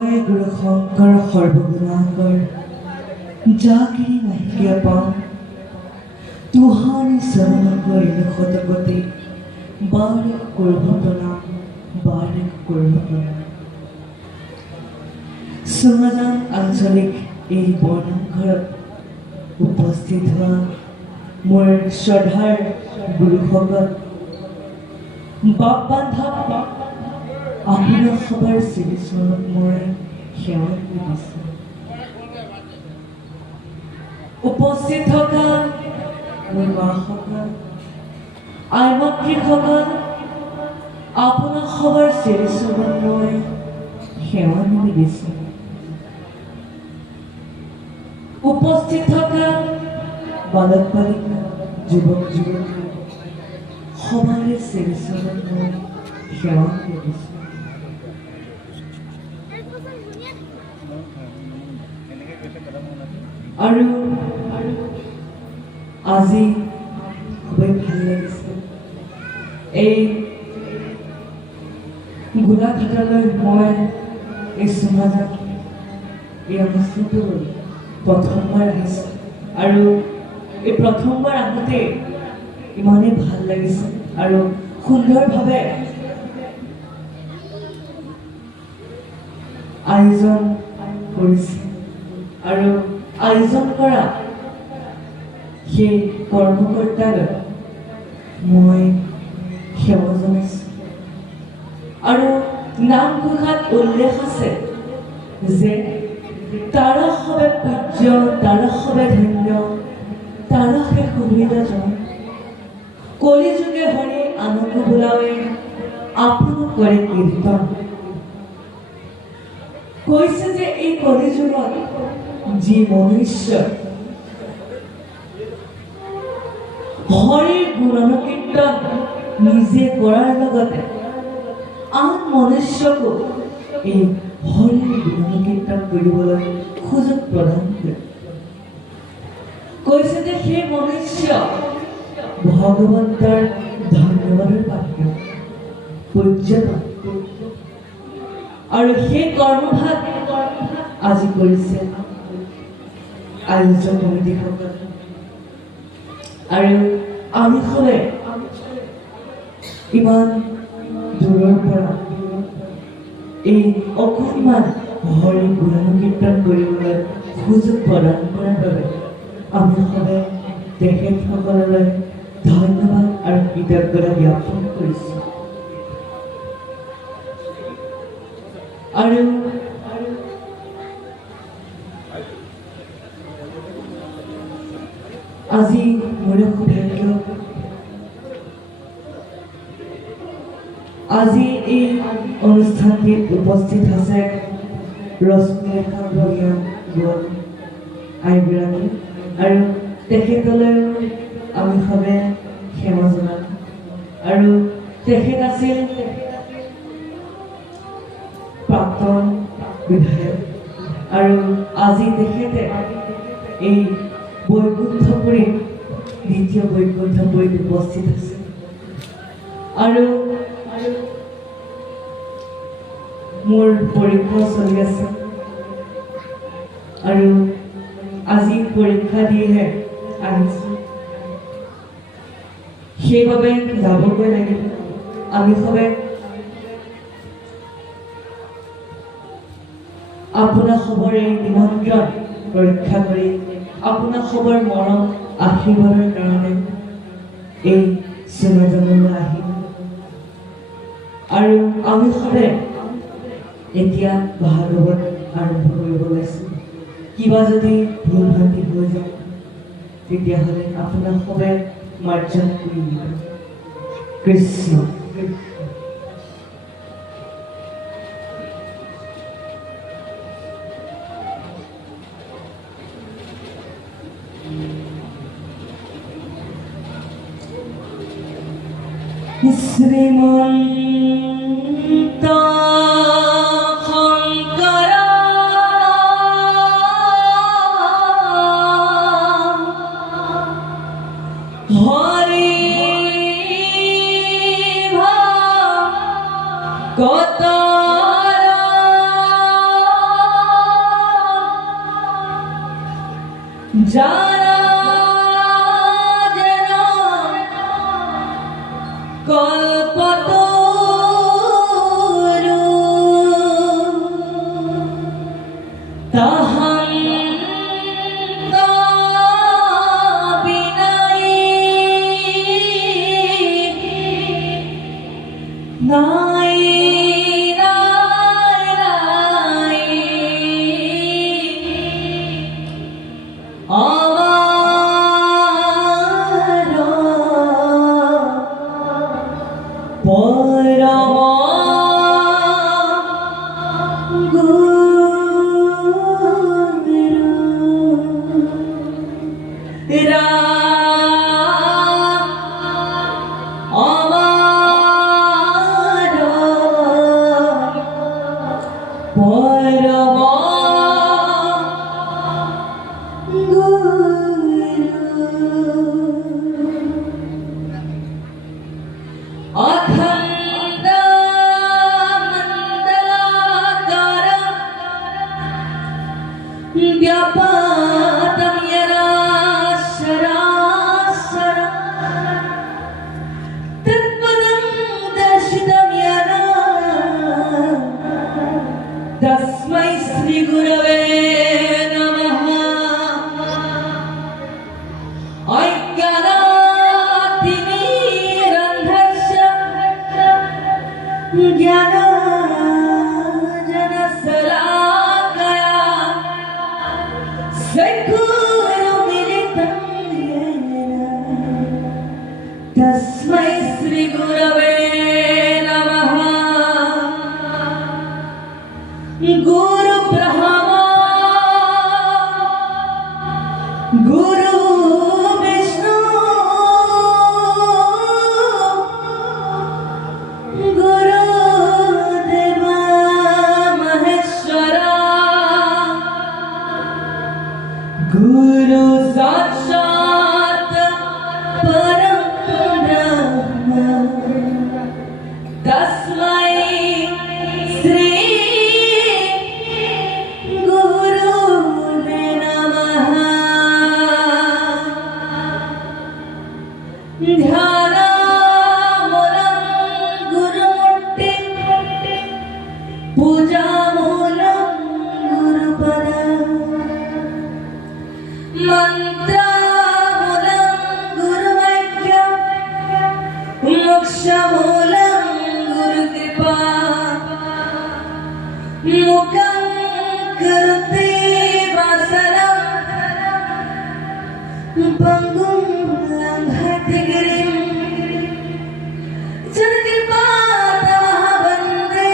गुरु शंकर सर्वगुणाकर जागिरी माहिकिया पाऊं तुहारी शरण करिल शतपति बारे करब प्रणाम सुमजान आंचलिक এই বৰ্ণাঘৰত উপস্থিত হোৱা মোৰ শ্ৰদ্ধাৰ গুৰুসকল বাপ বান্ধৱ আপোনাৰ সবাৰ শ্ৰীচৰণত মই সেৱা কৰিছোঁ। উপস্থিত থকা মোৰ মাসকল আই মাতৃসকল আপোনাৰ সবাৰ শ্ৰীচৰণত মই সেৱা কৰিছোঁ। উপস্থিত থকা বালক বালিকা যুৱক যুৱতী সবাৰে শ্ৰীচৰণত মই সেৱা কৰিছোঁ। আৰু আজি খুবেই ভাল লাগিছে এই গোলাঘাটলৈ মই এই চুমাজাত এই অনুষ্ঠানটো প্ৰথমবাৰ আহিছোঁ আৰু এই প্ৰথমবাৰ আহোঁতে ইমানেই ভাল লাগিছে আৰু সুন্দৰভাৱে আয়োজন কৰিছে আৰু আয়োজন কৰা সেই কৰ্মকৰ্তালৈ মই সেৱা জনাইছোঁ আৰু নামঘোষাত উল্লেখ আছে যে তাৰা সবে পূজ্য তাৰা সবে ধন্য তাৰা হে সুবিধাজন কলি যুগে হৰি আনন্দ বোলাৱে আপোন কৰে কীৰ্তন কৈছে যে এই কলি যুগত যি মনুষ্য হৰিৰ গুণকীৰ্তন নিজে কৰাৰ লগতে আন মনুষ্যকো এই হৰিৰ গুণকীৰ্তন কৰিবলৈ সুযোগ প্ৰদান কৰে কৈছে যে সেই মনুষ্য ভগৱন্তৰ ধন্যবাদৰ পাত্ৰ পূজ্যতম আৰু সেই কৰ্মভাগ আজি কৰিছে আয়োজন কমিটিসকল আৰু আমি সবে ইমান দূৰৰ পৰা এই অকণমান হৰি গুণকীৰ্তন কৰিবলৈ সুযোগ প্ৰদান কৰাৰ বাবে আমি সবে তেখেতসকললৈ ধন্যবাদ আৰু কৃতজ্ঞতা জ্ঞাপন কৰিছোঁ। আৰু আজি মোৰ সৌভাগ্য আজি এই অনুষ্ঠানটিত উপস্থিত আছে ৰশ্মিৰেখা ভূঞা আইগৰাকী আৰু তেখেতলৈ আমি সবে সেৱা জনাম আৰু তেখেত আছিল প্ৰাক্তন বিধায়ক আৰু আজি তেখেতে এই বৈকুণ্ঠপুৰীত দ্বিতীয় বৈকুণ্ঠপুৰীত উপস্থিত আছে আৰু মোৰ পৰীক্ষা চলি আছে আৰু আজি পৰীক্ষা দিহে আহিছোঁ সেইবাবে যাবগৈ লাগিব। আমি সবে আপোনাৰ খবৰে নিমন্ত্ৰণ পৰীক্ষা কৰি আপোনাৰ খবৰ মৰম আশীৰ্বাদৰ কাৰণে এই চুমাজানলৈ আহিম আৰু আমি সবে এতিয়া ভাগৱত আৰম্ভ কৰিব ওলাইছোঁ। কিবা যদি ভুল ভ্ৰান্তি হৈ যায় তেতিয়াহ'লে আপোনাৰ সবে মাৰ্জনা কৰি দিব। কৃষ্ণ শ্ৰীমন্ত শংকৰ হৰি কত যারা যেন কল্পতরু তাহাং বিনাই নাই तस्मै श्री गुरवे नमः अज्ञानातिमिरन्धस्य ज्ञानाञ्जनशलाकया सद्गुरुमिलितं येन तस्मै श्री गुरवे गुरु ब्रह्मा गुरु विष्णु गुरु देवा महेश्वरा गुरु साक्षात् परं ब्रह्म तस्मै श्री ध्यानामूलं गुरुमूर्ति पूजामूलं गुरुपद मन्त्रामूलं गुरुवाक्यं मोक्षमूलं गुरुकृपा मुखं करोति वासनं पङ्गुं लङ्घयति गिरिं जनकृपातमः वन्दे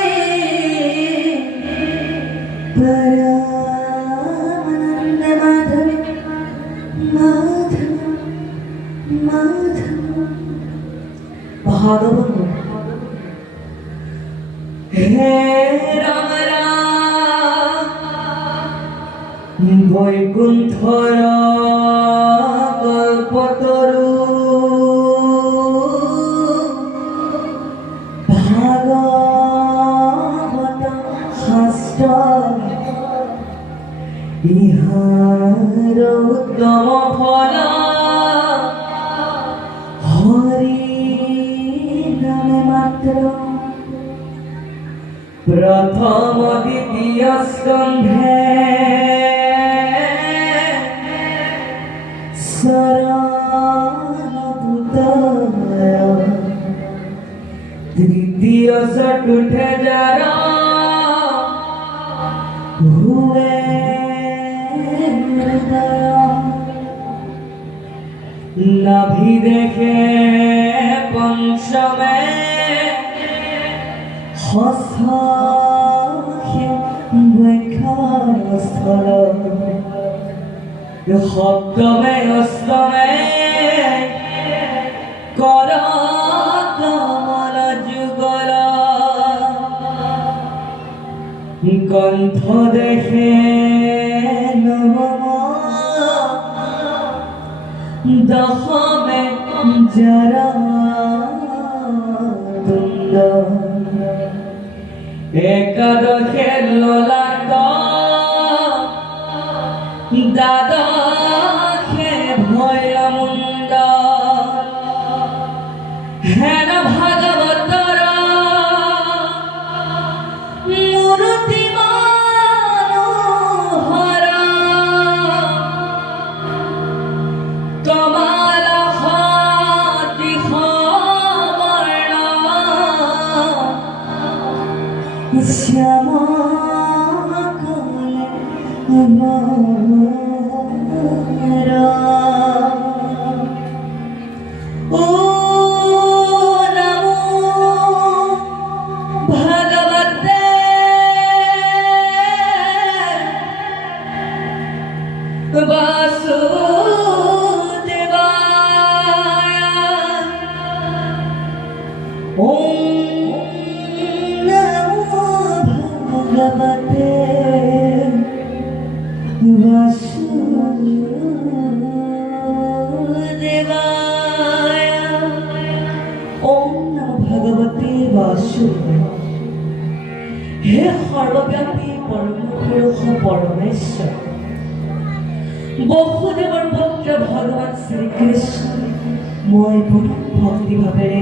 परमानन्दमाधवं माधवं भागवत हे राम राम বৈকুণ্ঠর কল্পতরু ভাগবত শাস্ত্র ইহার উত্তম ফল হরি নামে মাত্র প্রথম দ্বিতীয় স্কন্ধে तृतीय चतुर्थ जरा हुए नभि देखे पंचमे हस्ते स्थल सप्तमे अष्टमे कर कमल जुगल कंठ देखे नवम दशमे जरा तुंड एकादशे ललाट दादा हमारा ओ नमो भगवते वासुदेवाय ओम नमो भगवते वासुदेवाय ओम नमो भगवते वासुदेवाय। हे सर्वव्यापी परमपुरुष परमेश्वर বসুদেৱৰ পুত্ৰ ভগৱান শ্ৰীকৃষ্ণ মই ভক্তি ভাৱেৰে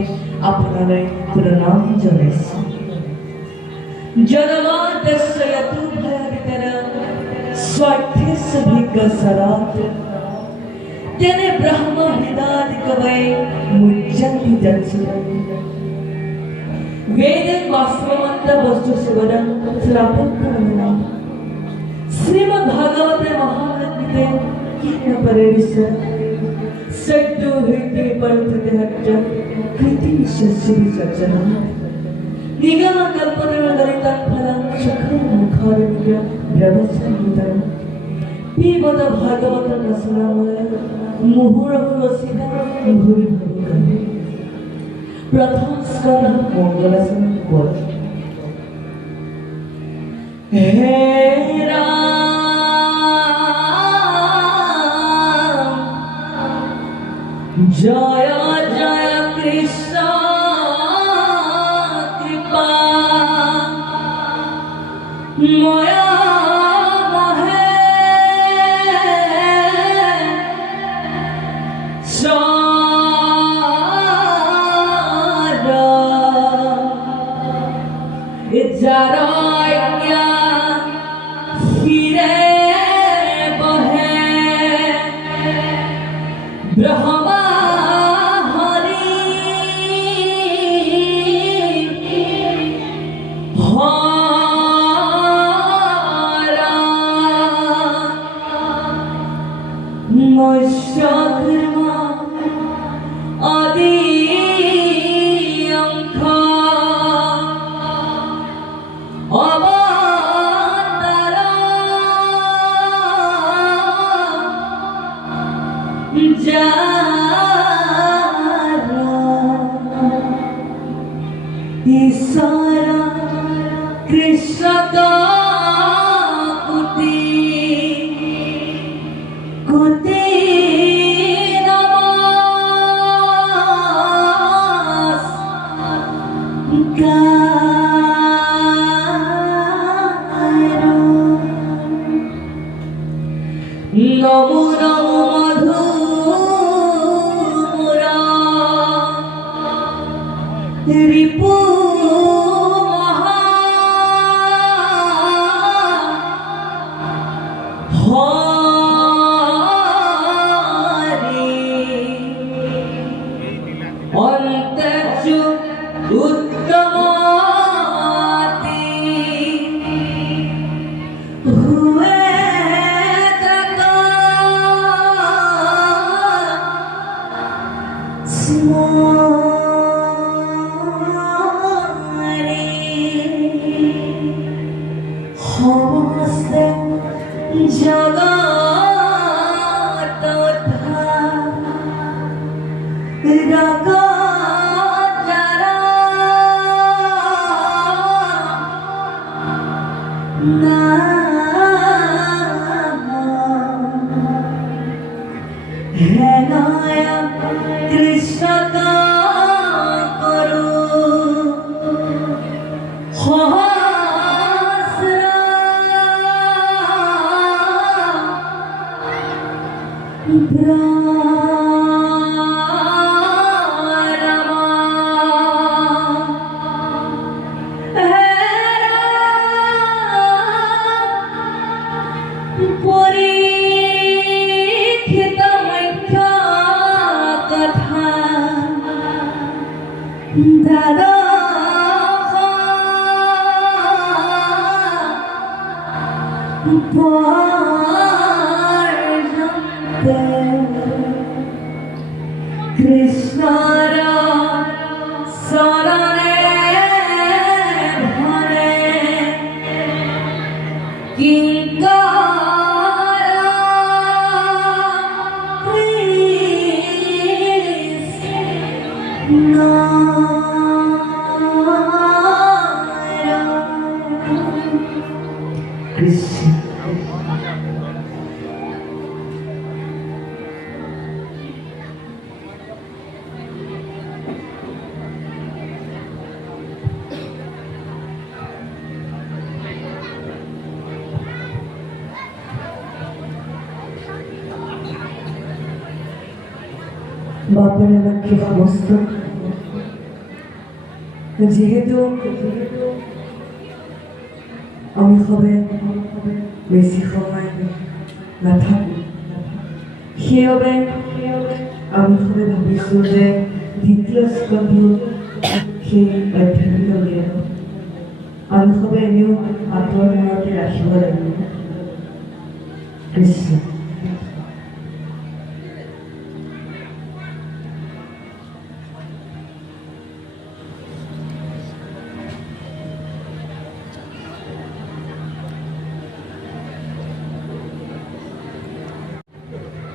আপোনালৈ প্ৰণাম জনাইছোঁ। জনমাদ্যস্য যতো ভয়বিতৰম স্বাৰ্থেষু ভিজ্ঞস্বৰাৎ তেনে ব্ৰহ্ম হৃদাদি কৱয়ে মুহ্যন্তি যৎসুতম वेदं वास्तवमन्त्र वस्तु सुवदं श्रावणं श्रीमद्भागवते महाभारते किं परेश सद्यो हृदय परतते हट्ट कृति विश्वस्य विचक्षणं निगम कल्पतरुगलितं फलं सुखं मुखारविद्य ब्रह्मसंहितं पिबत भागवतं रसनामय मुहुरहुरसिता मुहुरिभवकं प्रथम स्कंद मंगलाचरण बोल। हे राम जय जय कृष्ण कृपा मया जराया हिरे बहे ब्रह्मा हरि हरा मत्स्यधर्मा आदि ईश्वरा कृष्ण का कुति कुति नमस् नमो नमो मधुरा रिपु कृष्ण का करो दादा কৃষ্ণৰ চৰণে ভৰে কিংকৰ কৃষ্ণ কৃষ্ণ বাপের আমাকে সমস্ত যেহেতু আমি সবে বেশি সময় নাথাকো সেইবাবে আমি সবে ভাবিছো যে দ্বিতীয় স্কন্ধ সেই অধ্যায়টো উলিয়াম আমি সবে এনেও আঁতৰ মনতে ৰাখিব লাগিব কৃষ্ণ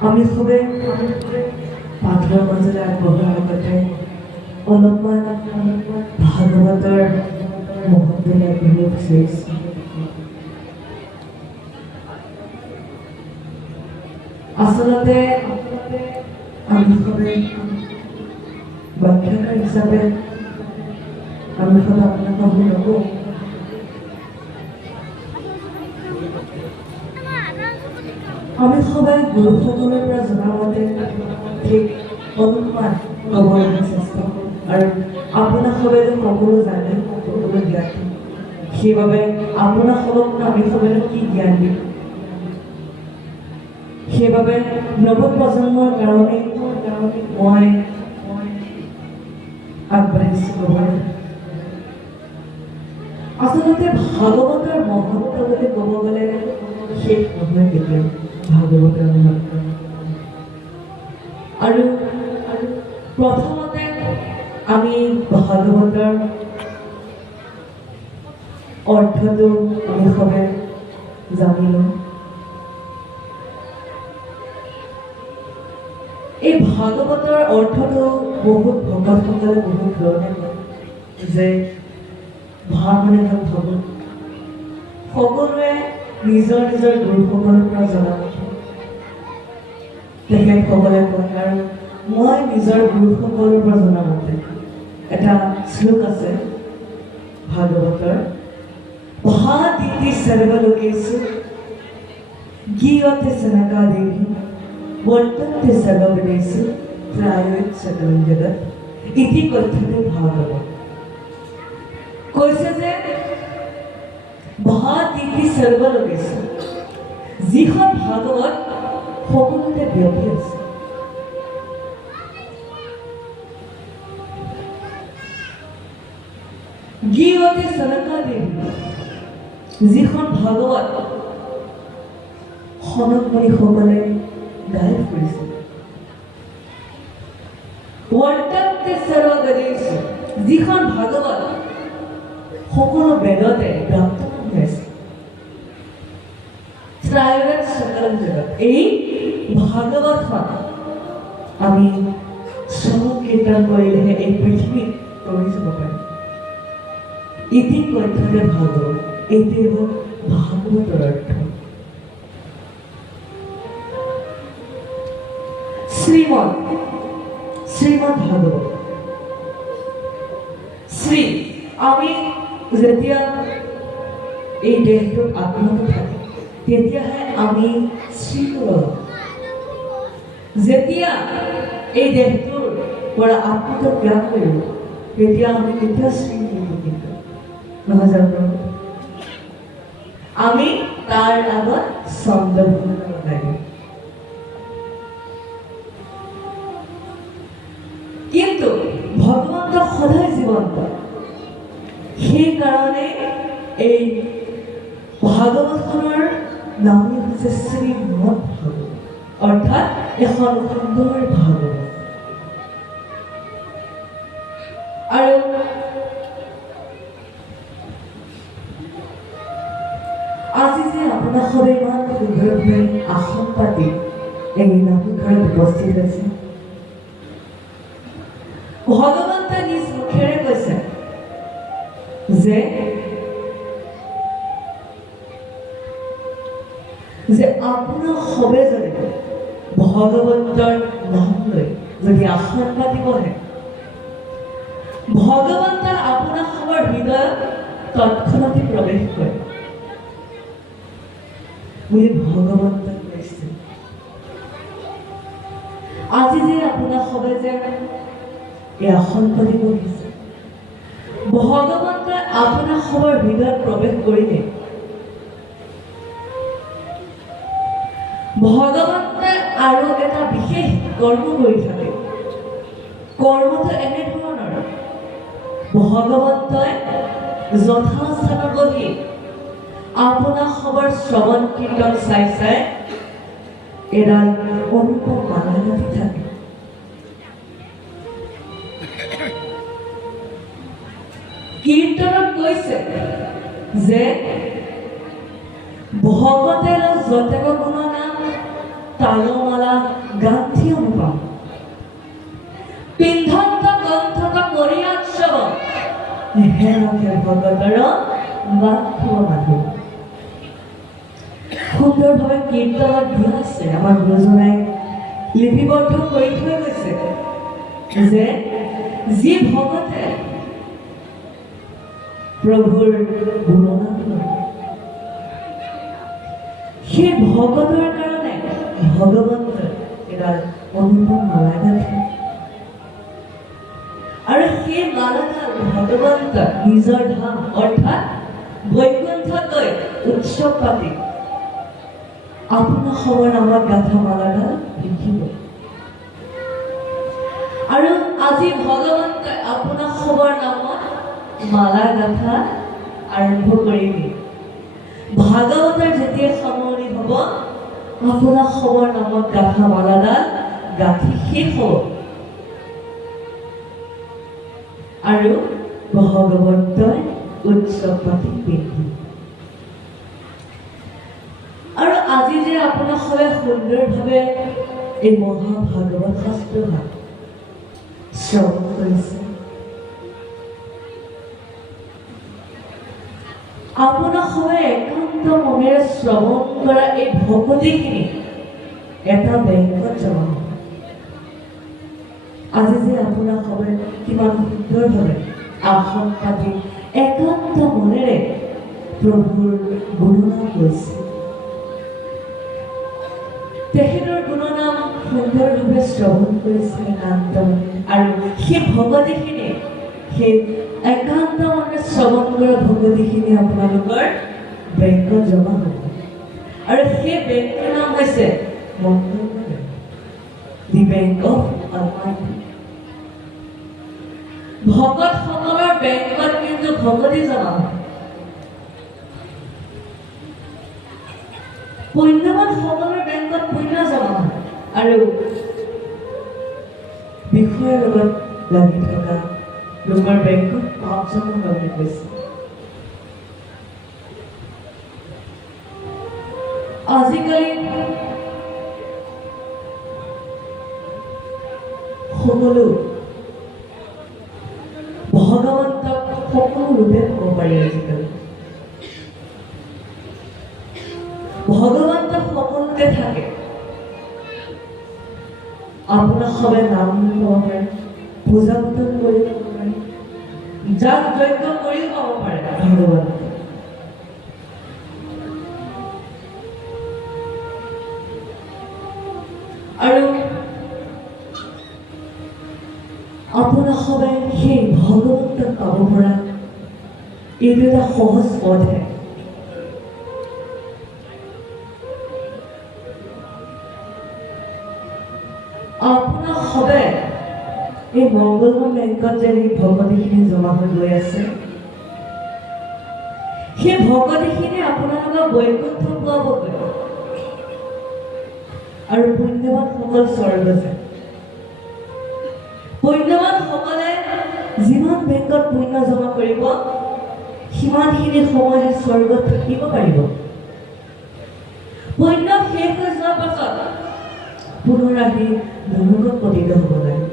আমি সবে পাঠৰ মাজলৈ আগবঢ়াৰ লগতে অলপমান ভাগৱতৰ মহত্বলৈ আগবাঢ়িব বিচাৰিছোঁ আচলতে আমি সবে ব্যাখ্যাকাৰ হিচাপে আমি সবে আপোনাক আমি নকওঁ আমি সবাই গুৰুসকলৰ পৰা জনা মতে ঠিক অনুমান ক'বলৈ চেষ্টা কৰোঁ আৰু আপোনাক সবে যে সকলো জানে সকলো জ্ঞানী সেইবাবে আপোনাক সবক আমি সবে কি জ্ঞান দিম সেইবাবে নৱপ্ৰজন্মৰ কাৰণে মই আগবাঢ়িছোঁ ক'বলৈ আচলতে ভাগৱতৰ মহত্ব বুলি ক'ব গ'লে শেষ নহয় কেতিয়াও ভাগৱতৰ মহত্ব আৰু প্ৰথমতে আমি ভাগৱতৰ অৰ্থটো আমি সবে জানি লওঁ এই ভাগৱতৰ অৰ্থটো বহুত ভকতসকলে বহুত ধৰণে কয় যে ভাগ মানে হ'ল ভগত সকলোৱে নিজৰ নিজৰ গুৰুসকলৰ পৰা জনা তেখেতসকলে কয় আৰু মই নিজৰ গুৰুসকলৰ পৰা জনা মতে এটা শ্লোক আছে ভাগৱতৰ ভাদিতি সৰ্বলোকেষু গীয়তে সনকা দেৱী বৰ্তন্তে সৰ্ববেদেষু ত্ৰায়তে সকলং জগৎ ইতি কথ্যতে ভাগৱত কৈছে যে ভাদিতি সৰ্বলোকেষু যিখন ভাগৱত সকলোতে ব্যাপী আছে গীয়তে সনকা দেৱী যিখন ভাগৱত সনকমণিসকলে গাই ফুৰিছিল বৰ্তন্তে সৰ্ববেদেষু যিখন ভাগৱত সকলো বেদতে প্ৰাপ্ত হৈ আছে ত্ৰায়তে সকলং জগৎ এই ভাগৱতখন আমি শ্ৰৱণ কীৰ্তন কৰিলেহে এই পৃথিৱীত কৰি যাব পাৰিম ইতি কথ্যতে ভাগৱত এইটোৱে হ'ল ভাগৱতৰ অৰ্থ শ্ৰীমদ ভাগৱত শ্ৰী আমি যেতিয়া এই দেহটোত আত্মাটো থাকে তেতিয়াহে আমি শ্ৰীটো লওঁ যেতিয়া এই দেহটোৰ পৰা আত্মাটো ত্যাগ কৰিব তেতিয়া আমি কেতিয়া শ্ৰী কৰিব কিন্তু নহয় জানো আমি তাৰ আগত চন্দ্ৰভূমি লাগে কিন্তু ভগৱন্ত সদায় জীৱন্ত সেইকাৰণে এই ভাগৱতখনৰ নামেই হৈছে শ্ৰীমদ ভাগৱত অৰ্থাৎ এখন সুন্দৰ ভাগৱত। আৰু আজি যে আপোনালোকে ইমান সুন্দৰভাৱে আসন পাতি এই নামঘৰত উপস্থিত হৈছে, ভগৱন্তই নিজ মুখেৰে কৈছে যে আপোনাক সবে যদি ভগৱন্তৰ নাম লৈ যদি আসন পাতিব আহে, ভগৱন্তই আপোনাক সবৰ হৃদয়ত তৎক্ষণাতে প্ৰৱেশ কৰে বুলি ভগৱন্তই কৈছে। আজি যে আপোনাক সবে যে এই আসন পাতিব আহিছে, ভগৱন্তই আপোনাক সবৰ হৃদয়ত প্ৰৱেশ কৰিলে ভগৱন্তই আৰু এটা বিশেষ কৰ্ম কৰি থাকে। কৰ্মটো এনেধৰণৰ, ভগৱন্তই যথাস্থানত বহি আপোনাক সবৰ শ্ৰৱণ কীৰ্তন চাই চাই এডাল অনুপম মালা গাঁঠি থাকে। কীৰ্তনত কৈছে যে ভগতে যতেক গুণ নাম তালমালা গাঁঠি অনুপম পিন্ধন্ত গ্ৰন্থক কৰিয়াৎসৱ হে ৰখে ভগতৰ বাক্য মাধু। সুন্দৰভাৱে কীৰ্তনত দিয়া আছে। আমাৰ গুৰুজনাই লিপিবদ্ধ কৰি থৈ গৈছে যে যি ভগতে প্ৰভুৰ গুণনাম লয়, সেই ভগতৰ কাৰণে ভগৱন্তই এডাল অনুপম মালা গাঁঠে। আৰু সেই মালাডাল ভগৱন্ত নিজৰ ধাম অৰ্থাৎ বৈকুণ্ঠত গৈ উৎসৱ পাতি আপোনাৰ সবৰ নামত গাঁঠা মালাডাল পিন্ধিব। আৰু আজি ভগৱন্তই আপোনাৰ সবৰ নামত মালা গাঁঠা আৰম্ভ কৰিলে। ভাগৱতৰ যেতিয়া সামৰণি হ'ব, আপোনাৰ সবৰ নামত গাঁঠা মালাডাল গাঁঠি শেষ হ'ব আৰু ভগৱন্তই উৎসৱ পাতি পিন্ধিব। আৰু আজি যে আপোনাৰ সবে সুন্দৰভাৱে এই মহাভাগৱত শাস্ত্ৰভাগ শ্ৰৱণ কৰিছে, আপোনাৰ সবে একান্ত মনেৰে শ্ৰৱণ কৰা এই ভকতিখিনি এটা বেংকত জমা হ'ব। আজি যে আপোনাৰ সবে কিমান সুন্দৰভাৱে আসন পাতি একান্ত মনেৰে প্ৰভুৰ গুণনাম গৈছে, তেখেতৰ গুণনাম সুন্দৰভাৱে শ্ৰৱণ কৰিছে একান্ত মনে। আৰু সেই ভকতিখিনি, সেই একান্ত মনে শ্ৰৱণ কৰা ভকতিখিনি আপোনালোকৰ বেংকত জমা হ'ব। আৰু সেই বেংকৰ নাম হৈছে দি বেংক অফ অলমাইটি। ভকতসকলৰ বেংকত কিন্তু ভকতি জমা হয়। পুণ্যৱান সকলৰ বেংকত পুণ্য জমা হয়। আৰু বিষয়ৰ লগত লাগি থকা লোকৰ বেংকত পাপ জমা হয় বুলি কৈছে। আজিকালি সকলো ভগৱন্তক সকলো ৰূপে ক'ব পাৰি। আজিকালি ভগৱন্ত সকলোতে থাকে। আপোনাৰ সবে নাম ল'ব পাৰে, পূজা পাতল কৰি ল'ব পাৰে, যাগ যজ্ঞ কৰিও পাব পাৰে ভগৱন্ত। আৰু আপোনাৰ সবে সেই ভগৱন্তক পাব পৰা এইটো এটা সহজ পথহে। আপোনাৰ সবে এই মংগলময় বেংকত যে এই ভকতিখিনি জমা হৈ গৈ আছে, সেই ভকতিখিনি আপোনালোকক বৈকুণ্ঠ পোৱাবগৈ। আৰু পুণ্যৱানসকল স্বৰ্গ যায়। পুণ্যৱানসকলে যিমান বেংকত পুণ্য জমা কৰিব সিমানখিনি সময়হে স্বৰ্গত থাকিব পাৰিব। পুণ্য শেষ হৈ যোৱাৰ পাছত পুনৰ আহি নৰকত পতিত হ'ব লাগে।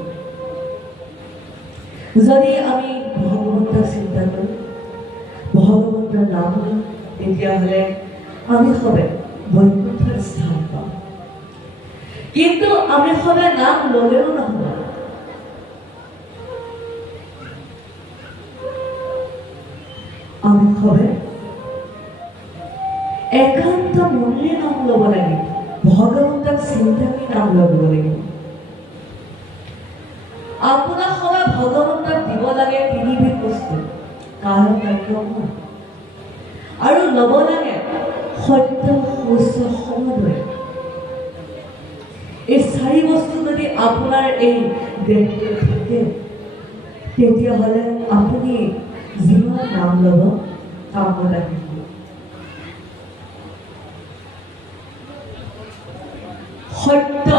যদি আমি ভগৱন্তক চিন্তা কৰোঁ, ভগৱন্তৰ নাম লওঁ, তেতিয়াহ'লে আমি সবে বৈকুণ্ঠৰ স্থান পাওঁ। কিন্তু আমি সবে নাম ল'লেও নহ'ব। আমি সবে একান্ত মনেৰে নাম ল'ব লাগিব, ভগৱন্তক চিন্তা কৰি নাম ল'ব লাগিব। আপোনাক সবে ভগৱন্তক দিব লাগে তিনিবিধ বস্তু, কাৰণ বাক্য আৰু ল'ব লাগে সত্য, সৌচ, সমদয়। এই চাৰি বস্তু যদি আপোনাৰ এই দেহটোত থাকে, তেতিয়াহ'লে আপুনি যিমান নাম ল'ব কামত আহিব। সত্য,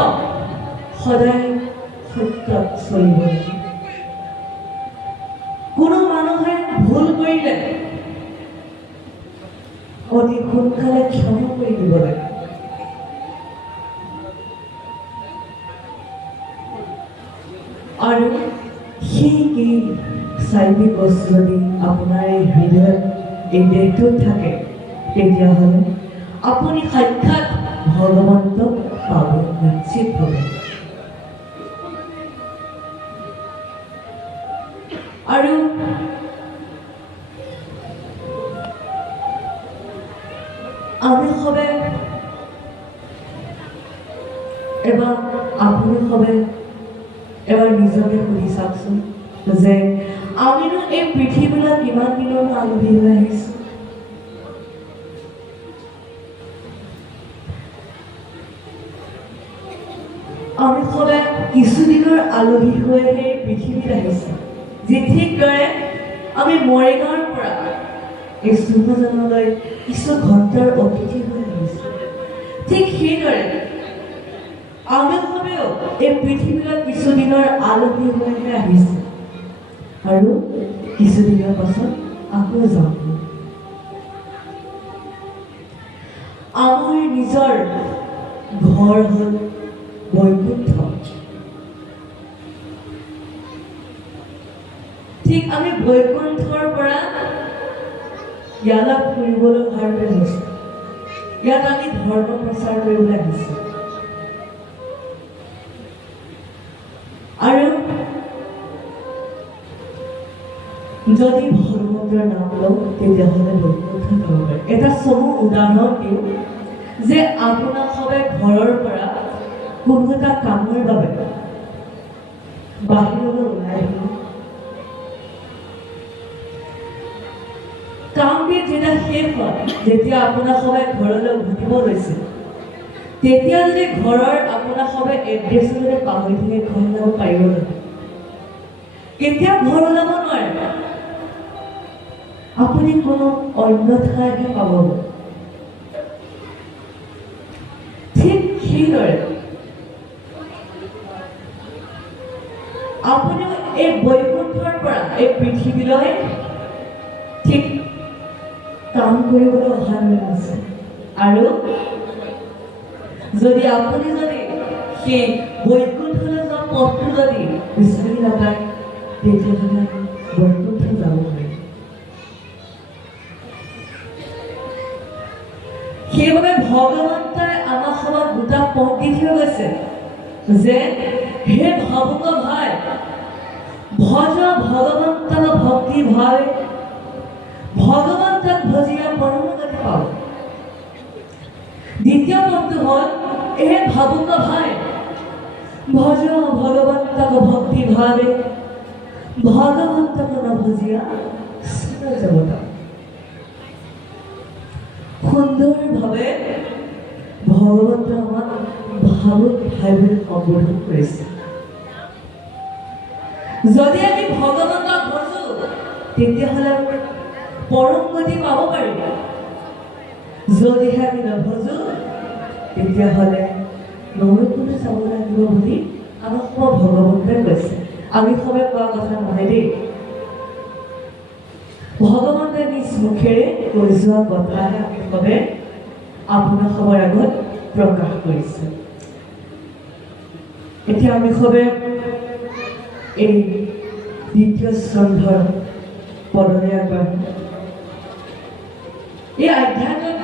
সদায় সত্যত চলিব লাগে। কোনো মানুহে ভুল কৰিলে অতি সোনকালে ক্ষমা কৰি দিব লাগে। আৰু সেই কি চাৰিবিধ বস্তু যদি আপোনাৰ এই হৃদয়ত, এই দেহটোত থাকে, তেতিয়াহ'লে আপুনি সাক্ষাৎ ভগৱন্তক পাব নিশ্চিতভাৱে। আৰু আমি সবে এবাৰ আপুনি সবে এবাৰ নিজকে সুধি চাওকচোন যে আমিনো এই পৃথিৱীলৈ কিমান দিনৰ আলহী হৈ আহিছোঁ। আমি সবে কিছুদিনৰ আলহী হৈ সেই পৃথিৱীত আহিছোঁ। যি ঠিকদৰে আমি মৰিগাঁৱৰ পৰা এই চুমজনলৈ কিছু ঘণ্টাৰ অতিথি হৈ আহিছোঁ, ঠিক সেইদৰে আমি সবেও এই পৃথিৱীলৈ কিছুদিনৰ আলহী হৈহে আহিছোঁ আৰু কিছুদিনৰ পাছত আকৌ যাম। আমাৰ নিজৰ ঘৰ হ'ল বৈকুণ্ঠ। ঠিক আমি বৈকুণ্ঠৰ পৰা ইয়ালৈ ফুৰিবলৈ অহাৰ আহিছোঁ। ইয়াত আমি ধৰ্ম প্ৰচাৰ কৰিবলৈ আহিছোঁ। আৰু যদি ভগৱন্তৰ নাম লওঁ, তেতিয়াহ'লে বৈকুণ্ঠ যাব পাৰে। এটা চমু উদাহৰণ দিওঁ যে আপোনাক সবে ঘৰৰ পৰা কোনো এটা কামৰ বাবে বাহিৰলৈ ওলাই আহিব। কামবিধ যেতিয়া শেষ হয়, যেতিয়া আপোনাক সবে ঘৰলৈ উভতিব লৈছিল, তেতিয়া যদি ঘৰৰ আপোনাক সবে এড্ৰেছ যদি পাহৰি থাকে, ঘৰ যাব পাৰিব নহয়। কেতিয়া ঘৰ ওলাব নোৱাৰে, আপুনি কোনো অন্য ঠাইহে পাব। ঠিক সেইদৰে আপুনি এই বৈকুণ্ঠৰ পৰা এই পৃথিৱীলৈ ঠিক কাম কৰিবলৈ অহা হৈ আছে। আৰু যদি আপুনি যদি সেই বৈকুণ্ঠলৈ যোৱা পথটো যদি বিচাৰি নাপায়, তেতিয়াহ'লে বৈকুণ্ঠ যাব পাৰে। সেইবাবে ভগৱন্তই আমাৰ সমাজ দুটা পথ দি থৈ গৈছে যে হে ভাবুক ভাই, ভজ ভগৱন্তক ভক্তি ভাই, ভগৱন্তক ভজিয়া পৰমগতি পাব। দ্বিতীয় পথটো হ'ল হে ভাবুক ভাই, ভজ ভগৱন্তক ভক্তি ভাৱে, ভগৱন্তক নভজিয়া জগত। সুন্দৰভাৱে ভগৱন্ত আমাক ভাবুক ভাই বুলি সম্বোধন কৰিছে। যদি আমি ভগৱন্তক ভজো, তেতিয়াহ'লে পৰম গতি পাব পাৰিব। যদিহে আমি নভজো, তেতিয়াহ'লে নৰকলৈ যাব লাগিব বুলি আমাক ভগৱন্তই কৈছে। আমি সবে কোৱা কথা নহয় দেই, ভগৱন্তে নিজ মুখেৰে কৈ যোৱা কথাহে আমি সবে আপোনাৰ সবৰ আগত প্ৰকাশ কৰিছে। এতিয়া আমি সবে এই দ্বিতীয় স্কন্ধৰ পদলৈ আগবাঢ়ো। এই আধ্যাত্মিক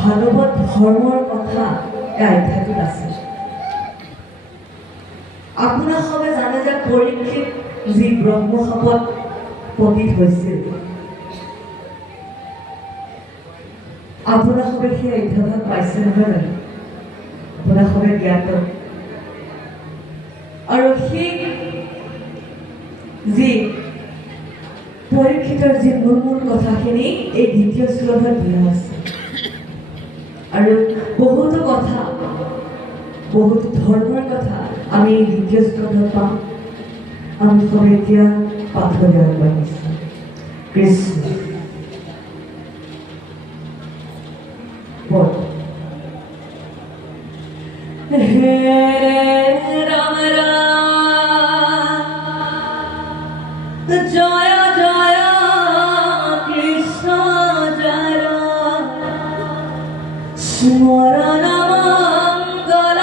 ভাগৱত ধৰ্মৰ কথা এই আধ্যাত্মিক আছে। আপোনাৰ সবে জানে যে পৰীক্ষিত যি ব্ৰহ্মশাপত পতিত হৈছিল, আপোনাৰ সবে সেই অধ্যায়ত পাইছে নহয় জানো? আপোনাৰ সবে জ্ঞাত। আৰু সেই যি পৰীক্ষিতৰ যি মূল কথাখিনি এই দ্বিতীয় স্কন্ধত দিয়া আছে। আৰু বহুতো কথা, বহুতো ধৰ্মৰ কথা আমি এই দ্বিতীয় স্কন্ধত পাম। আমি সবে এতিয়া পাঠলৈ আগবাঢ়িছোঁ। কৃষ্ণ হে ৰাম ৰাম জয় জয় কৃষ্ণ জয় স্মৰণ মঙ্গল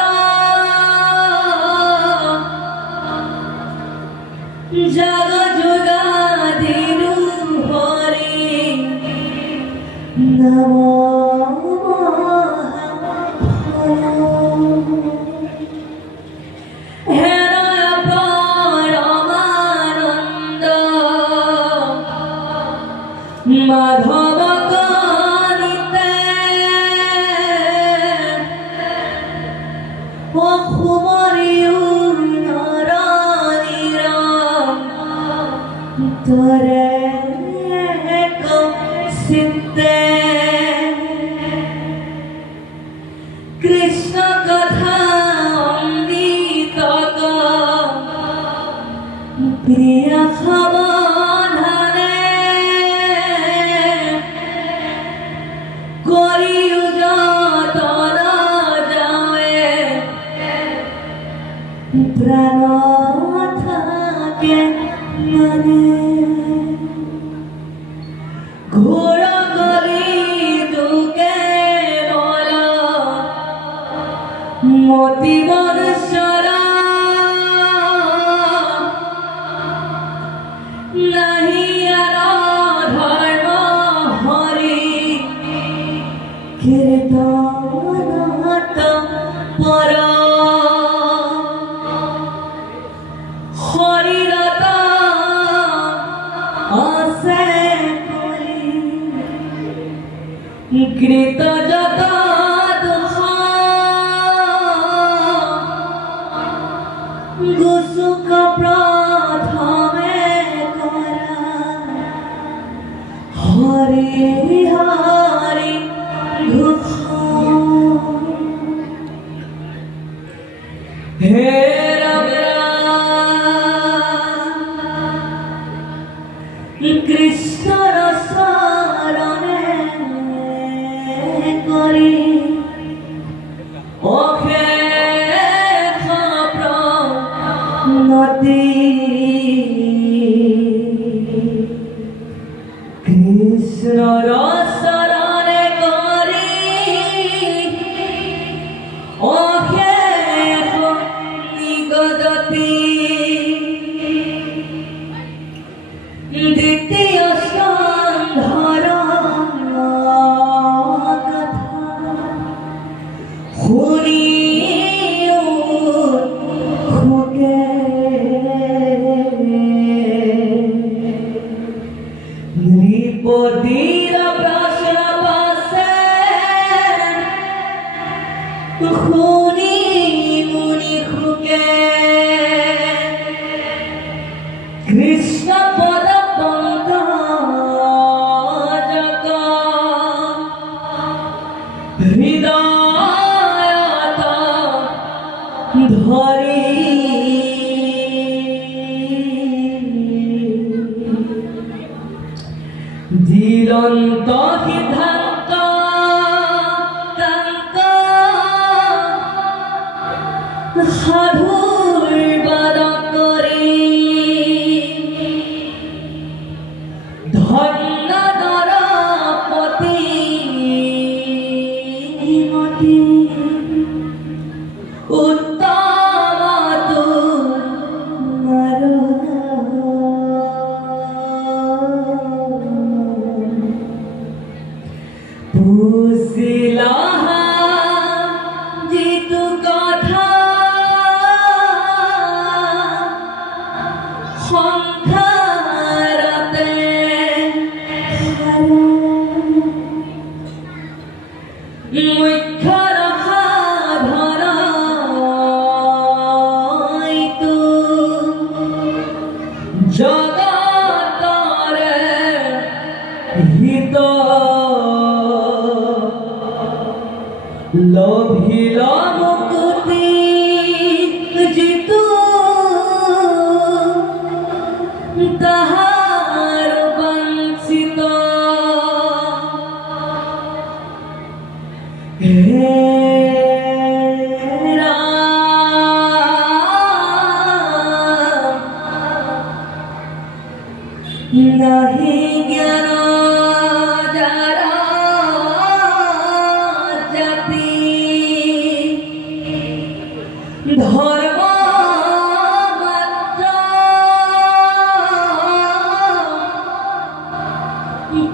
জগ যুগাদিনু হৰি নমো মাধব গানিতে অসুমৰিও নৰণীৰা তৰে চিন্তে কৃষ্ণ কথা অমৃত প্ৰিয় প্রাণ থাকে মানে ঘোর গলি তোকে বল মতি বৎসর নাহি আর ধর্ম হরি কীর্তনত পর কৃত যত দুঃখ গোসুখ প্রথমে করা হরি হরি ঘুষ হে রাম কৃষ্ণ রসরণে করি অশেষ প্ৰণতি কৃষ্ণৰ শৰণে কৰি অশেষ নিগদতি দ্বিতীয় স্কন্ধৰ নৃপতির প্রশ্ন পাশে শুনি মুনি খুকে কৃষ্ণ পদ পঙ্কজ হৃদয়ত ধরি দিলন্ত সিদ্ধান্ত তাঙ্ক সাধুৰ বাদক কৰি ধন্য দৰপতি মতি উত্তমটো বুজিলা যিটো কথা সংসাৰতে মুখ্য সাধনইতো জগতৰে হিত লভিল মুকুতি যিটো তাহাৰ বঞ্চিত হে ৰাম নাহি জ্ঞান যাৰা জাতি ধৰ্ম মাত্ৰ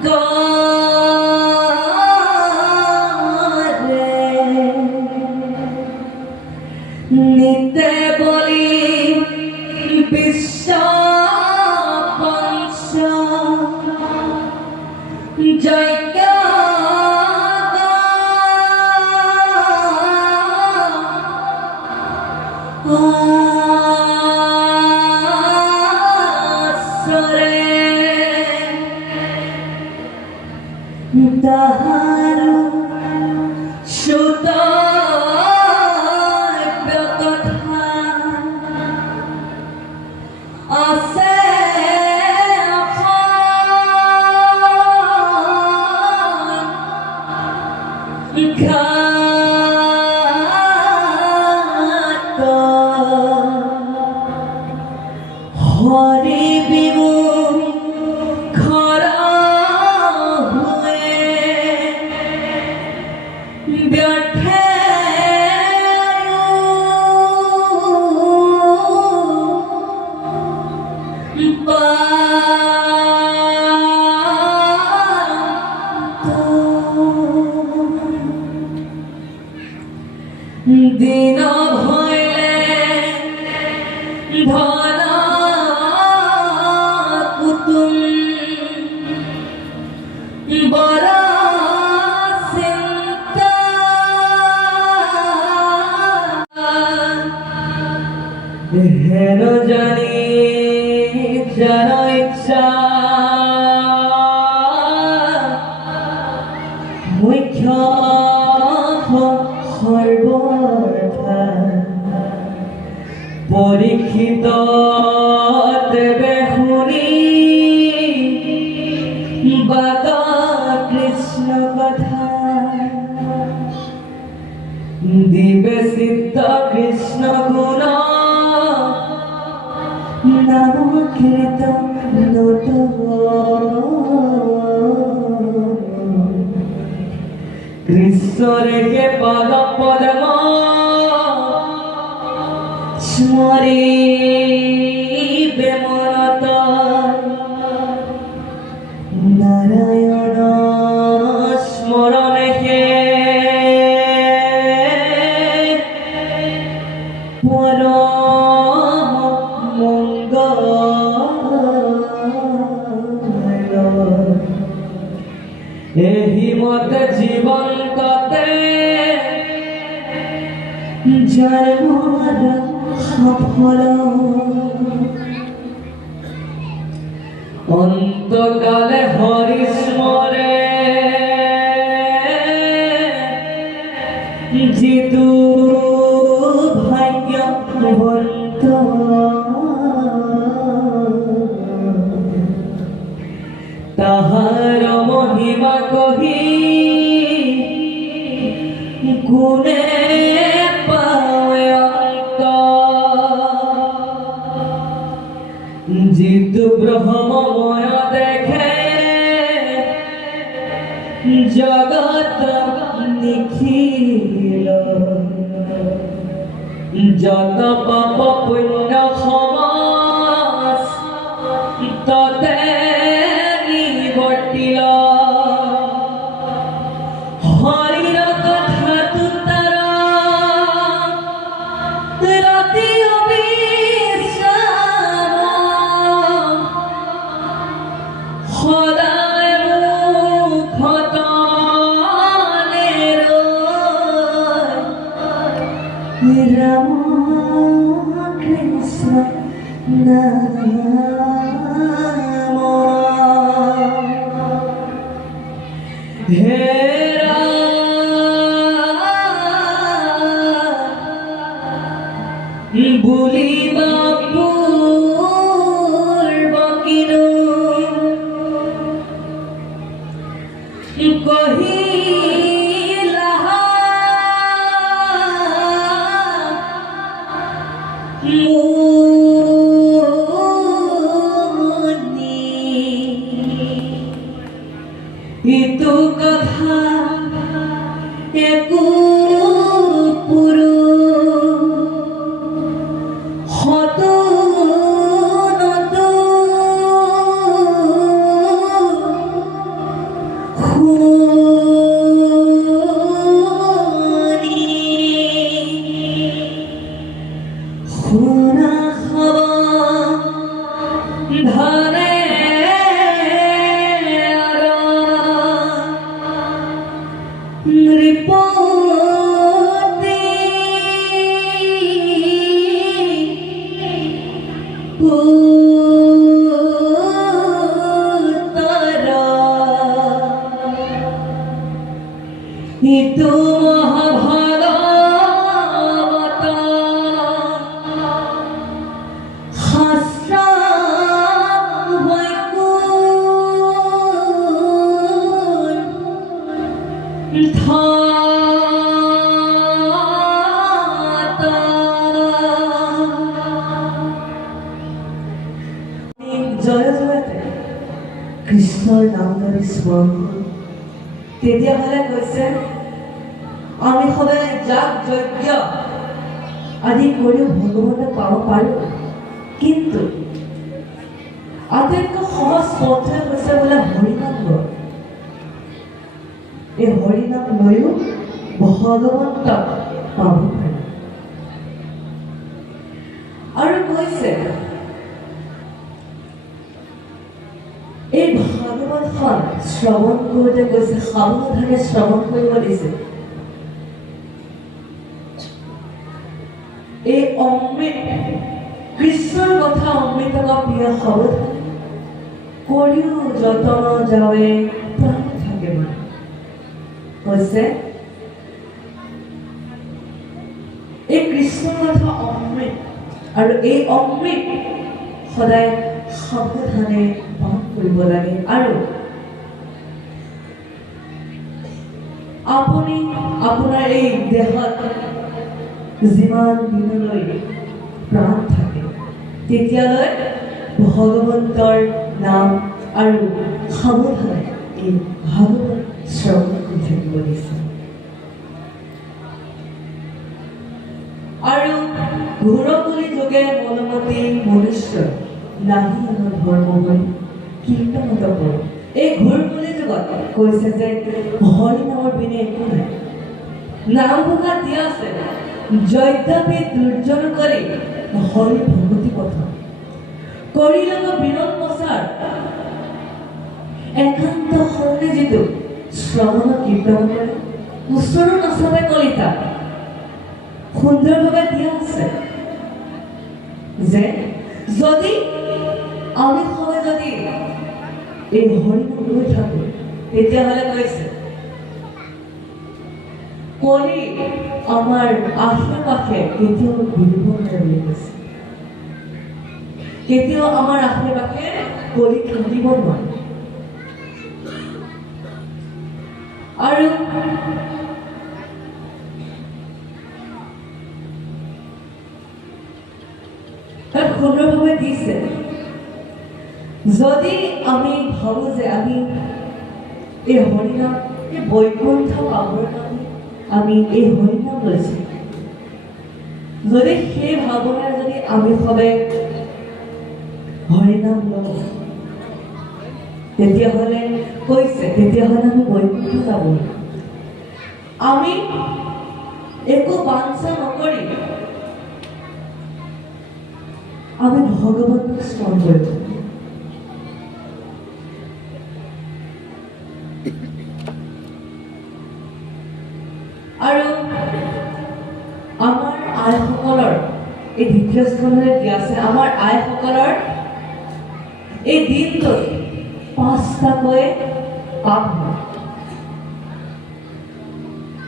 কৰে নিতে বলি বিশ্ব পঞ্চ যজ্ঞ তাহাৰো সুত কথা আছে হৰি বিমুখ ব্যৰ্থে দিন ভৈলে ধন কুতুম বৰ চিন্তা হেন জানি যাৰ ইচ্ছা মুখ্য সৰ্বৰ্থা পৰীক্ষিত দেৱে শুনি বাদ কৃষ্ণ কথা দিবে চিত্ত কৃষ্ণ গুণ নাম কীৰ্তনত কৃষ্ণৰে পদ পদ্ম স্মৰিবে মনত নাৰায়ণ স্মৰণে পৰম মংগল এহি মতে জীৱন্ততে জন্মৰ সফল অন্তকালে হৰি স্মৰে যিটো ভাগ্যৱন্ত তাহাৰ মহিমা কহি কোনে পাৱে অন্ত ব্ৰহ্মময় দেখে জগত নিখিল যত পাপ পুণ্য সমাজ ততে নিবৰ্তিল হৰিৰ কথাটো তাৰা ৰাতি অবিশ্ৰাম সদায় মুখত ৰাম কৃষ্ণ নাম হে বুলিবা পূৰ্ব কিনো কহিলা মুনি ইটো কথা একো পুৰু হতনতো শুনা ধনে নৃপতি পুত্ৰ ইটো মহাভাগবত শাস্ত্ৰ জয় জয়তে কৃষ্ণৰ নাম ধৰি স্মৰণ কৰোঁ তেতিয়াহ'লে কৈছে আমি সদায় যাগ যজ্ঞ আদি কৰিও ভগৱানক পাব পাৰোঁ কিন্তু আটাইতকৈ সহজ পথে হৈছে বোলে হৰিনাম লোৱা এই হৰিনাম লৈও ভগৱন্তক পাব পাৰি আৰু কৈছে এই ভাগৱতখন শ্ৰৱণ কৰোঁতে কৈছে সাৱধানে শ্ৰৱণ কৰিব দিছে এই অমৃত কৃষ্ণৰ কথা অমৃতক প্ৰিয় সাৱধান কৰিও যতন যাৱে প্ৰাণ থাকে মানে কৈছে এই কৃষ্ণৰ কথা অমৃত আৰু এই অমৃত সদায় সাৱধানে পান কৰিব লাগে আৰু আপুনি আপোনাৰ এই দেহত যিমান দিনলৈ প্ৰাণ থাকে তেতিয়ালৈ ভগৱন্তৰ নাম আৰু সাৱধানে এই ভাগৱত শ্ৰৱণ কৰি থাকিব দিছে আৰু ঘোৰকলি যোগে মনোমতী মনুষ্য নাহি আমাৰ ধৰ্ম কৰি কীৰ্তনত কৰোঁ এই ঘোৰকলি যুগত কৈছে যে হৰি নামৰ বিনে একো নাই নাম ভোগাত দিয়া আছে যদ্যপি দুৰ্জন কৰি হৰি ভগতি পথ কৰি লগ বিৰল প্ৰচাৰ একান্ত শৰণে যিটো শ্ৰৱণ কীৰ্তন কৰে ওচৰো নাচাবে কলিতা সুন্দৰভাৱে দিয়া আছে যে যদি আমি সবাই যদি এই হৰিনাম লৈ থাকোঁ তেতিয়াহ'লে কৈছে কলি আমাৰ আশে পাশে কেতিয়াও ঘূৰিব নোৱাৰে বুলি কৈছে কেতিয়াও আমাৰ আশে পাশে কলি থাকিব নোৱাৰে আৰু তাত সুন্দৰভাৱে দিছে যদি আমি ভাবো যে আমি এই হৰিনাম এই বৈকুণ্ঠ পাবৰ কাৰণে আমি এই হৰিনাম লৈছো, যদি সেই ভাৱনা যদি আমি সবে হৰিনাম লওঁ তেতিয়াহ'লে আমি বৈকুণ্ঠ যাব। আমি একো বাঞ্ছা নকৰি আমি ভগৱানক স্মৰণ কৰিব। আৰু আমাৰ আইসকলৰ এই দ্বিতীয় স্থানলৈ দিয়া আছে, আমাৰ আইসকলৰ এই দিনটোত 5টাকৈ পাপ হয়।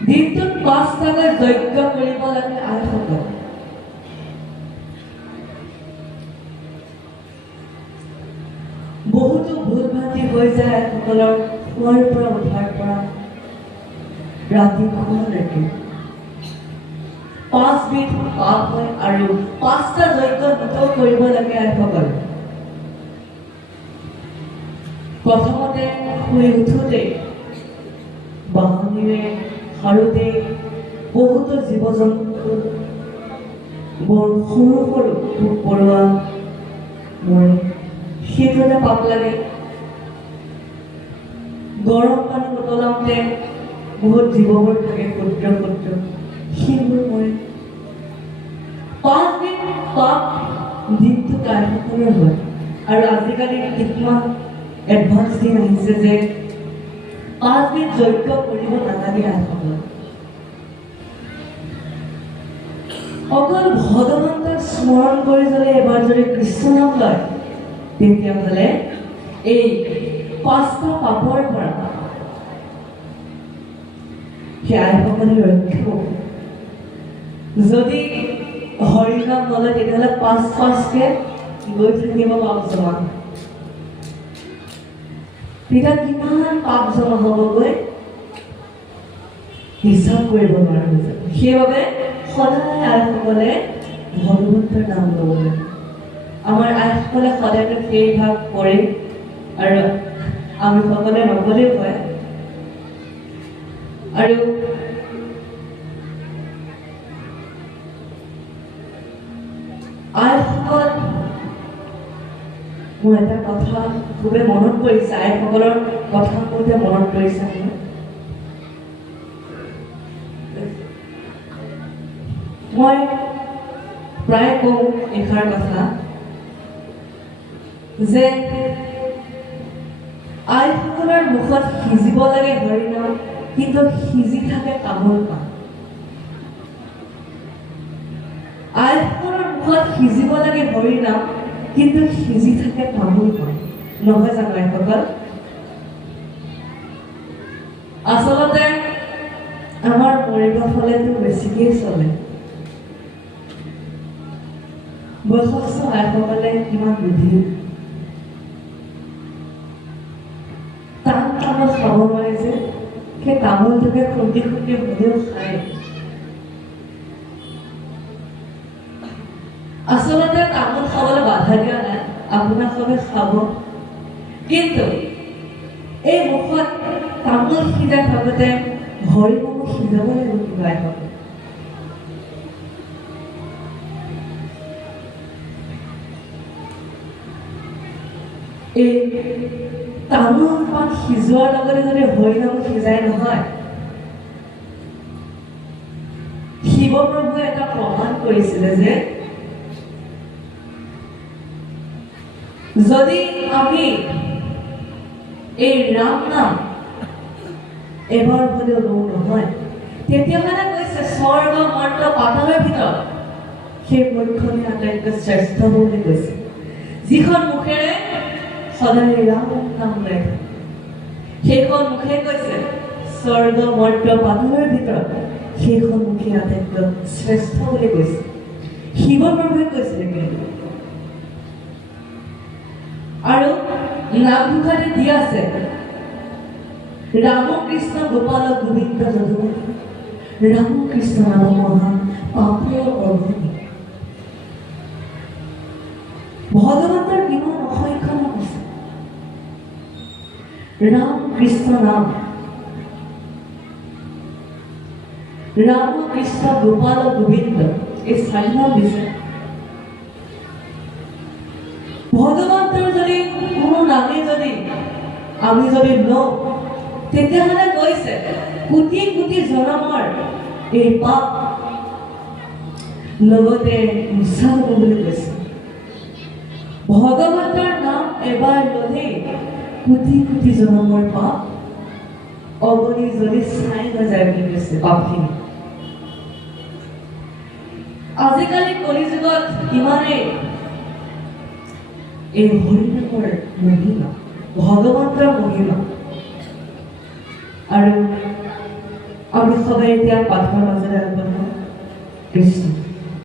দিনটোত 5টাকৈ যজ্ঞ কৰিব লাগে আইসকল। বহুতো ভুল ভ্ৰান্তি হৈ যায় আইসকলৰ খোৱাৰ পৰা উঠাৰ পৰা ৰাতি খোৱালৈকে। 5বিধ পাপ হয় আৰু 5টা যজ্ঞ নিতৌ কৰিব লাগে আইসকল। প্ৰথমতে শুই উঠোতে বাহনীৰে সাৰোতে বহুতো জীৱ জন্তু বৰ সৰু সৰু পোক পৰুৱা মৰে, সেইটো এটা পাপ লাগে। গৰম পানী উতলাওঁতে বহুত জীৱবোৰ থাকে ক্ষুদ্ৰ ক্ষুদ্ৰ, সেইবোৰ মৰে। 5বিধ পাপ দিনটোত আইসকলৰ হয়। আৰু আজিকালি কিমান এডভান্স দিন আহিছে যে 5বিধ যজ্ঞ কৰিব নালাগে আইসকল। অকল ভগৱন্তক স্মৰণ কৰি যদি এবাৰ যদি কৃষ্ণ নাম লয় তেতিয়াহ'লে এই 5টা পাপৰ পৰা সেই আইসকলে ৰক্ষা হ'ব। যদি হৰিনাম নলয় তেতিয়াহ'লে 5-5কে গৈ থাকিব পাপ জমা। তেতিয়া কিমান পাপ জমা হ'বগৈ হিচাপ কৰিব নোৱাৰা হৈ যাব। সেইবাবে সদায় আইসকলে ভগৱন্তৰ নাম ল'ব লাগে। আমাৰ আইসকলে সদায় সেই ভাৱ কৰে আৰু আমি সকলোৱে নকলেও হয়। আৰু আইসকল মোৰ এটা কথা খুবেই মনত পৰিছে, আইসকলৰ কথা কওঁতে মনত পৰিছে মোৰ। মই প্ৰায় কওঁ এষাৰ কথা যে আইসকলৰ মুখত সিজিব লাগে হৰিনাম, কিন্তু সিজি থাকে তামোল পাণ। আইসকলৰ মুখত সিজিব লাগে হৰিনাম, কিন্তু সিজি থাকে তামোল পাণ। নহয় জানো আইসকল? আচলতে আমাৰ পৰিৱেশ হ'লেতো বেছিকেই চলে। বয়সস্থ আইসকলে কিমান বুদ্ধি, টান তামোল খাব নোৱাৰে যে সেই তামোলটোকে খুন্দি খুন্দি হ'লেও খায়। আচলতে তামোল খাবলৈ বাধা দিয়া নাই, আপোনাৰ চবে খাব, কিন্তু এই মুখত তামোল সিজাই থাকোঁতে হৰিনাম সিজাব লাগিব কিবা এখন। এই তামোল পাণ সিজোৱাৰ লগতে যদি হৰিনাম সিজাই নহয়, শিৱ প্ৰভুৱে এটা প্ৰমাণ কৰিছিলে যে যদি আমি এই ৰাম নাম এবাৰ হ'লেও লওঁ নহয়, তেতিয়াহ'লে কৈছে স্বৰ্গ মৰ্ত পাতালৰ ভিতৰত সেই মুখখনে আটাইতকৈ শ্ৰেষ্ঠ বুলি কৈছে। যিখন মুখেৰে সদায় ৰাম নাম লৈ থাকে সেইখন মুখে কৈছে স্বৰ্গ মৰ্ত পাতালৰ ভিতৰত সেইখন মুখে আটাইতকৈ শ্ৰেষ্ঠ বুলি কৈছে। শিৱ প্ৰভুৱে কৈছিলে কিন্তু। আৰু নামঘোষাতে দিয়া আছে ৰাম কৃষ্ণ গোপাল গোবিন্দ যদুমণি, ৰাম কৃষ্ণ নাম মহা পাপৰ অৰ্ঘনী। ভগৱন্তৰ কিমান অসংখ্য নাম আছে। ৰাম কৃষ্ণ নাম, ৰাম কৃষ্ণ গোপাল গোবিন্দ, এই চাৰি নাম দিছে। ভগৱন্তৰ যদি কোনো নামে যদি আমি যদি লওঁ, তেতিয়াহ'লে কৈছে কোটি কোটি জনমৰ এই পাপ লগতে মুচা হ'ব বুলি কৈছে। ভগৱন্তৰ নাম এবাৰ ল'লেই কোটি কোটি জনমৰ পাপ অগণি যদি চাই নাযায় বুলি কৈছে পাপখিনি। আজিকালি কলিযুগত ইমানেই এই হৰিনামৰ মহিমা, ভগৱন্তৰ মহিমা, আৰু আমি সবাই এতিয়া পাঠৰ মাজেৰে আগবাঢ়ো। কৃষ্ণ